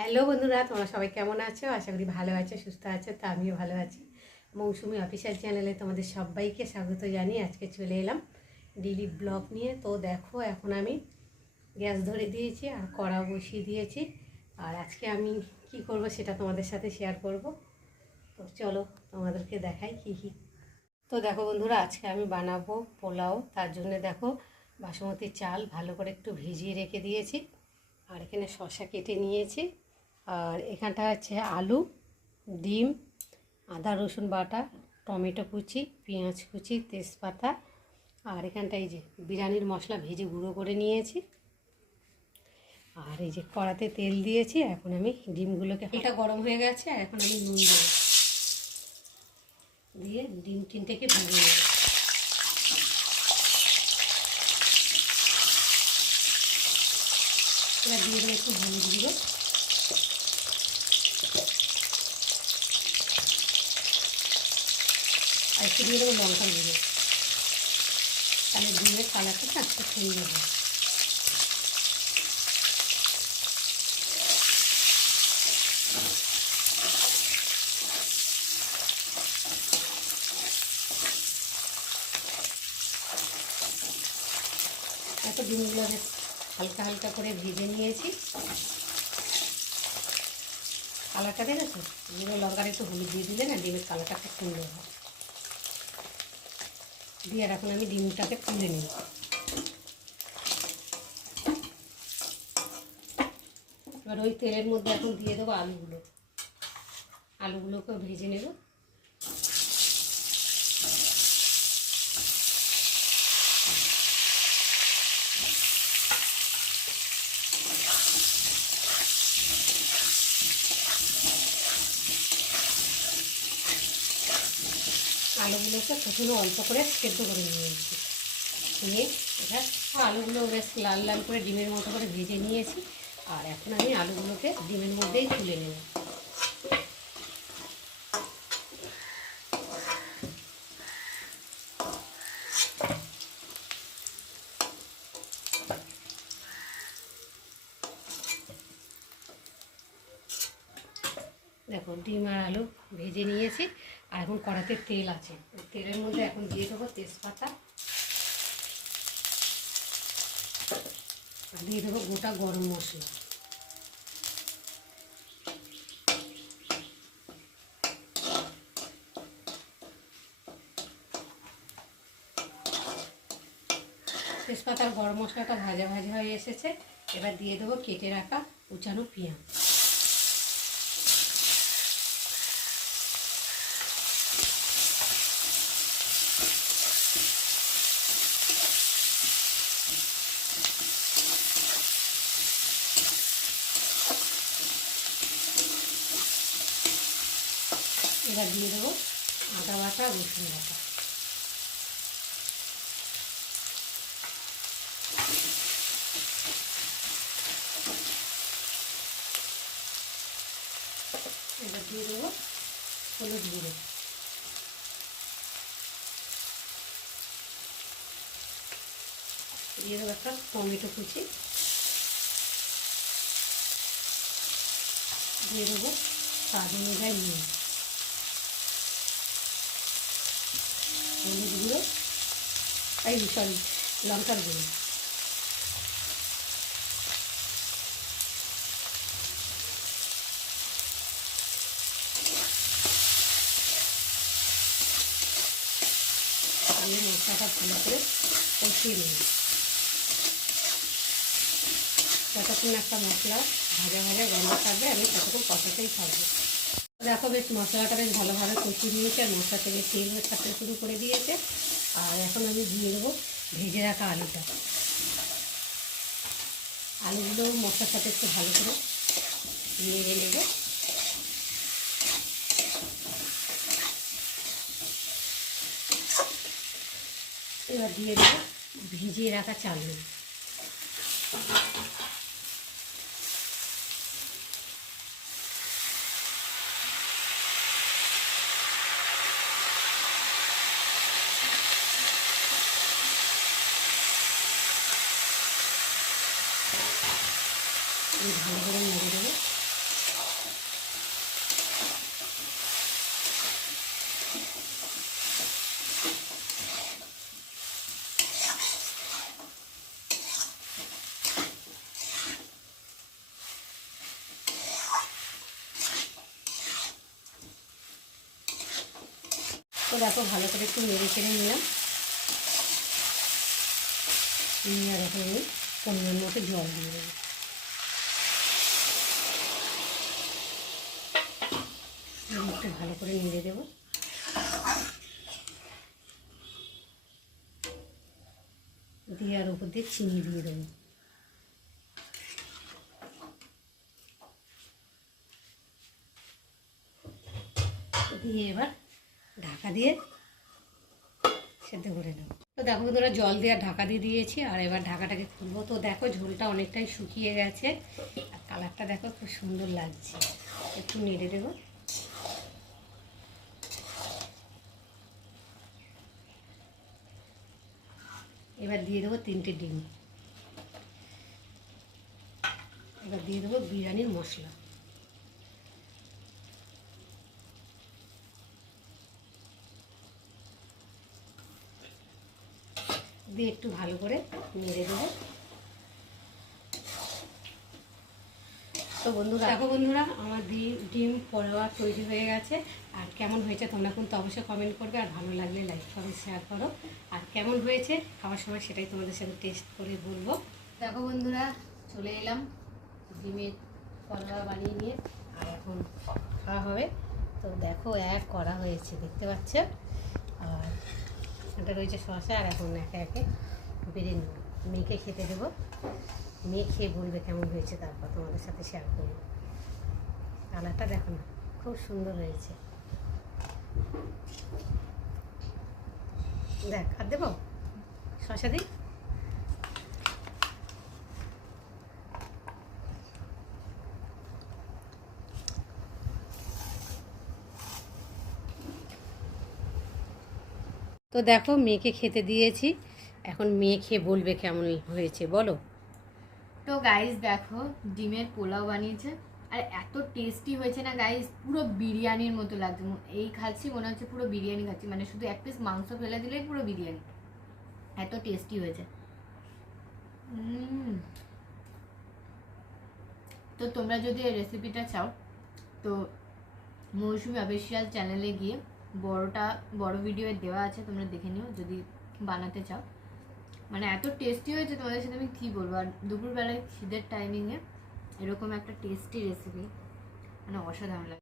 Hello বন্ধুরা, তোমরা সবাই কেমন আছো? আশা করি ভালো আছো, সুস্থ আছো। তা আমিও ভালো আছি। মৌসুমি অফিসিয়াল চ্যানেলে তোমাদের সবাইকে স্বাগত জানিয়ে আজকে চলে এলাম ডেইলি ব্লগ নিয়ে। তো দেখো, এখন আমি গ্যাস ধরে দিয়েছি আর কড়া বসিয়ে দিয়েছি। আর আজকে আমি কি করব সেটা তোমাদের সাথে শেয়ার করব। তো চলো তোমাদেরকে দেখাই কী কী। তো দেখো বন্ধুরা, আজকে আমি বানাবো পোলাও। তার জন্য দেখো, বাসমতি চাল ভালো করে একটু ভিজিয়ে রেখে দিয়েছি। আর এখানে শসা কেটে নিয়েছি। আর এখানটা আছে আলু, ডিম, আদা রসুন বাটা, টমেটো কুচি, পেঁয়াজ কুচি, তেজপাতা। আর এখানটায় এই যে বিরিয়ানির মশলা ভেজে গুঁড়ো করে নিয়েছি। আর এই যে কড়াতে তেল দিয়েছি। এখন আমি ডিমগুলোকে, এটা গরম হয়ে গেছে, আর এখন আমি নুন দেবো, দিয়ে ডিম তিনটেকে ভেজে নেব। এবার দিয়ে দেবো একটু হলুদ গুঁড়ো, আর একটু দিয়ে দেবো লঙ্কা গুঁড়ো। তাহলে ডিমের কালারটা না একটু সুন্দর হয়। এত ডিমগুলো বেশ হালকা হালকা করে ভেজে নিয়েছি। কালারটা দেখেছো? গুঁড়ো লঙ্কার একটু হলুদ দিয়ে দিলে না ডিমের কালারটা খুব সুন্দর হয়। দিয়ে আর এখন আমি ডিমটাকে তুলে নেব। এবার ওই তেলের মধ্যে এখন দিয়ে দেবো আলুগুলোকেও ভেজে নেব। আলুগুলোকে প্রথমে অল্প করে সেদ্ধ করে নিয়েছি। নিয়ে এবার আলুগুলো বেশ লাল লাল করে ডিমের মতো করে ভেজে নিয়েছি। আর এখন আমি আলুগুলোকে ডিমের মধ্যেই তুলে নেব। দেখো, ডিম আর আলু ভেজে নিয়েছি। আর এখন কড়াতে তেল আছে, তেলের মধ্যে এখন দিয়ে দেবো তেজপাতা, আর দিয়ে দেবো গোটা গরম মশলা। তেজপাতার গরম মশলাটা ভাজা ভাজা হয়ে এসেছে। এবার দিয়ে দেবো কেটে রাখা কুচানো পেঁয়াজ। এবার দিয়ে দেবো আদা বাটা, রসুন বাটা। এবার দিয়ে দেবো হলুদ গুঁড়ো। দিয়ে দেবো একটা টমেটো কুচি। দিয়ে দেবো স্বাদ অনুযায়ী নুন, হলুদ গুঁড়ো, সরি, লঙ্কার গুঁড়ো। দিয়ে মশলাটা ভালো করে কষিয়ে নেব। যতক্ষণ একটা মশলা ভাজা ভাজা গন্ধ থাকবে আমি ততক্ষণ কষাতেই থাকবো। দেখো, বেশ মশলাটা বেশ ভালোভাবে কষিয়ে নিয়েছে, আর মশলা থেকে তেল ছাড়তে শুরু করে দিয়েছে। আর এখন আমি দিয়ে দেবো ভেজে রাখা আলুটা। আলুগুলো মশলার সাথে একটু ভালো করে নেড়ে নেব। এবার দিয়ে দেবো ভিজিয়ে রাখা চালগুলো। ভালো করে নেড়ে দেবো। তো দেখো ভালো করে একটু নেড়ে চেড়ে নিলাম, নিয়ে আর এখন আমি পরিমাণ মতো জল দিয়ে দেবো। একটু ভালো করে নেড়ে দেবো, দিয়ে আর উপর দিয়ে চিনি দিয়ে দেবো। দিয়ে এবার ঢাকা দিয়ে সেদ্ধ করে নেব। তো দেখো বন্ধুরা জল দিয়ে ঢাকা দিয়ে দিয়েছি, আর এবার ঢাকাটাকে খুলবো। তো দেখো ঝোলটা অনেকটাই শুকিয়ে গেছে, আর কালারটা দেখো খুব সুন্দর লাগছে। একটু নেড়ে দেবো। এবার দিয়ে দেবো 3টে ডিম। এবার দিয়ে দেবো বিরিয়ানির মশলা। দিয়ে একটু ভালো করে নেড়ে দেবো। তো বন্ধুরা দেখো বন্ধুরা আমার ডিম পোলাও তৈরি হয়ে গেছে। আর কেমন হয়েছে তোমরা কিন্তু অবশ্যই কমেন্ট করবে, আর ভালো লাগলে লাইক করো, শেয়ার করো। আর কেমন হয়েছে খাওয়ার সময় সেটাই তোমাদের সাথে টেস্ট করে বলবো। দেখো বন্ধুরা চলে এলাম ডিমের পোলাও বানিয়ে নিয়ে, আর এখন খাওয়া হবে। তো দেখো এক করা হয়েছে দেখতে পাচ্ছ, আর এটা রয়েছে শসা। আর এখন একে একে বেড়ে নেব, মেয়েকে খেতে দেবো। মেয়ে খেয়ে বলবে কেমন হয়েছে, তারপর তোমাদের সাথে শেয়ার করবো। কালারটা দেখো না, খুব সুন্দর হয়েছে। দেখ আর দেবো শসা দিই। তো দেখো মেয়েকে খেতে দিয়েছি, এখন মেয়ে খেয়ে বলবে কেমন হয়েছে বলো। তো গাইস দেখো ডিমের পোলাও বানিয়েছে, আর এত টেস্টি হয়েছে না গাইস, পুরো বিরিয়ানির মতো লাগছে। এই খাচ্ছি মনে হচ্ছে পুরো বিরিয়ানি খাচ্ছি, মানে শুধু এক পিস মাংস ফেলে দিলেই পুরো বিরিয়ানি, এত টেস্টি হয়েছে। তো তোমরা যদি এই রেসিপিটা চাও তো মৌসুমি অফিসিয়াল চ্যানেলে গিয়ে বড় ভিডিও দেওয়া আছে, তোমরা দেখে নিও যদি বানাতে চাও। মানে এত টেস্টি হয়েছে তোমাদের সাথে আমি কী বলবো। আর দুপুরবেলায় খিদের টাইমিংয়ে এরকম একটা টেস্টি রেসিপি মানে অসাধারণ লাগে।